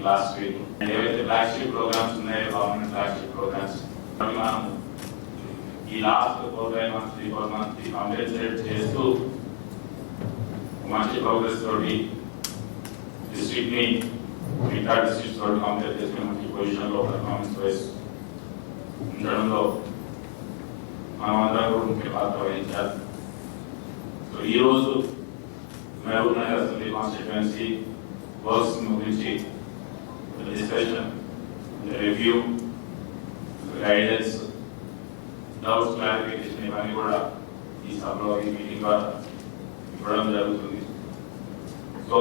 Meeting last week. ఏవైతే flagship programmes ఉన్నాయో government flagship programmes అవి మనం ఈ లాస్ట్ 4 months కంపెన్సేట్ చేస్తూ మంచి ప్రోగ్రెస్ తోటి డిస్ట్రిక్ట్ ని మిగతా డిస్ట్రిక్ట్స్ తోటి కంపేర్ చేసుకుని మంచి పొజిషన్ లో పర్ఫార్మెన్స్ వైజ్ ఉండడంలో మనమందరం కూడా ముఖ్య పాత్ర వహించాలి. సో ఈ రోజు Mahabubnagar assembly constituency works గురించి discussion, review, guidance, doubts clarification ఇవన్నీ కూడా ఈ సభలో ఈ మీటింగ్ ద్వారా ఇవ్వడం జరుగుతుంది. సో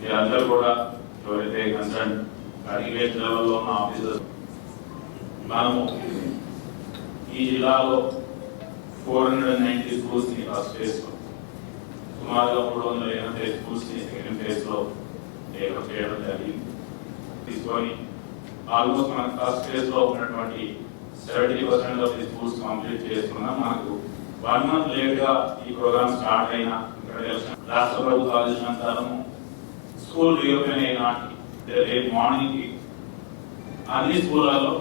మీరందరూ కూడా ఎవరైతే కన్సర్న్ అగ్రిగేట్ లెవెల్లో ఉన్న ఆఫీసర్స్, మనము ఈ జిల్లాలో 490 స్కూల్స్ ని ఫస్ట్ ఫేజ్ లో, సుమారుగా 380 స్కూల్స్ ని సెకండ్ ఫేజ్ లో టేకప్ చేయడం జరిగింది. తీసుకొని ఆల్మోస్ట్ మన ఫస్ట్ ఫేజ్ లో ఉన్నటువంటి 70% ఆఫ్ ది స్కూల్స్ కంప్లీట్ చేసుకున్నాం. మనకు 1 month లేట్ గా ఈ ప్రోగ్రామ్ స్టార్ట్ అయినా రాష్ట్ర ప్రభుత్వ ఆదేశానుసారము స్కూల్ రీఓపెన్ అయినాటి రేపు మార్నింగ్ కి అన్ని స్కూళ్ళలో,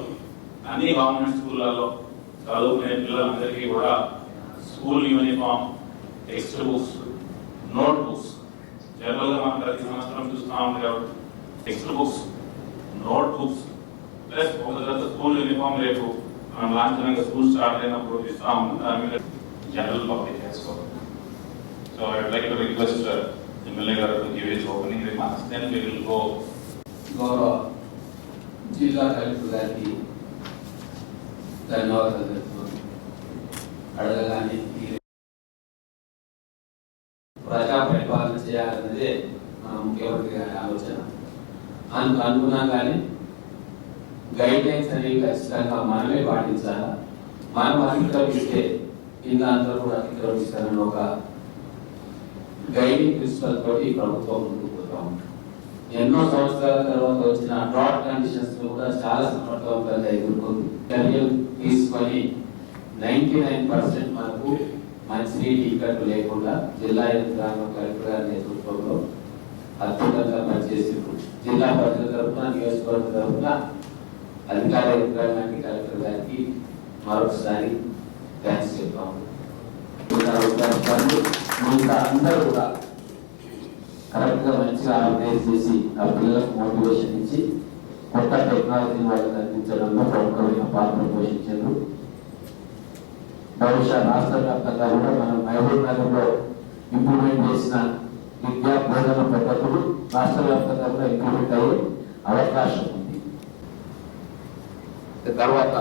అన్ని గవర్నమెంట్ స్కూళ్ళలో చదువుకునే పిల్లలందరికీ కూడా school uniform, text books, note books, general గా మనం ప్రతి సంవత్సరం చూస్తూ ఉంటాం కాబట్టి text books, note books plus ఒక తర్వాత స్కూల్ యూనిఫామ్ రేపు మనం లాంఛనంగా స్కూల్ స్టార్ట్ అయినప్పుడు ఇస్తా ఉన్నాం. దాని మీద జనరల్ పబ్లిక్ చేసుకోవాలి. So I would like to request MLA గారు to give his opening remarks, then we will go. గౌరవ జిల్లా కలెక్టర్ గారికి ధన్యవాదాలు చెప్తున్నాను. అడగగానే ప్రజా పరిపాలన చేయాలన్నదే మన ముఖ్యమంత్రి గారి ఆలోచన. అనుకున్నాం కానీ గైడ్ లైన్స్ అనేవి ఖచ్చితంగా మనమే పాటించాలా. మనం అతిక్రమిస్తే కింద అందరూ కూడా అతిక్రమిస్తారని ఒక గైడింగ్ ప్రిన్సిపల్ తోటి ప్రభుత్వం ముందుకు పోతా ఉంది. ఎన్నో సంవత్సరాల తర్వాత వచ్చిన డ్రాట్ కండిషన్స్ కూడా చాలా సమర్థవంతంగా ఎదుర్కొంది. చర్యలు తీసుకొని 99% మనకు మంచినీటి ఇక్కట్లు లేకుండా జిల్లా యంత్రాంగం కలెక్టర్ గారి నేతృత్వంలో అద్భుతంగా పనిచేసింది. జిల్లా ప్రజల తరఫున, నియోజకవర్గ తరఫున అధికార యంత్రాంగానికి, కలెక్టర్ గారికి మరొకసారి థ్యాంక్స్ చెప్తాము. అందరూ కూడా కరెక్ట్ గా మంచిగా ఆర్గనైజ్ చేసి ఆ పిల్లలకు మోటివేషన్ ఇచ్చి కొత్త టెక్నాలజీని వాళ్ళకి అందించడంలో ప్రముఖమైన పాత్ర పోషించారు. బహుశా రాష్ట్ర వ్యాప్తంగా కూడా మనం మహబూబ్ నగర్ లో ఇంప్లిమెంట్ చేసిన విద్యా బోధన పద్ధతులు రాష్ట్ర వ్యాప్తంగా కూడా ఇంప్లిమెంట్ అయ్యే అవకాశం ఉంది. తర్వాత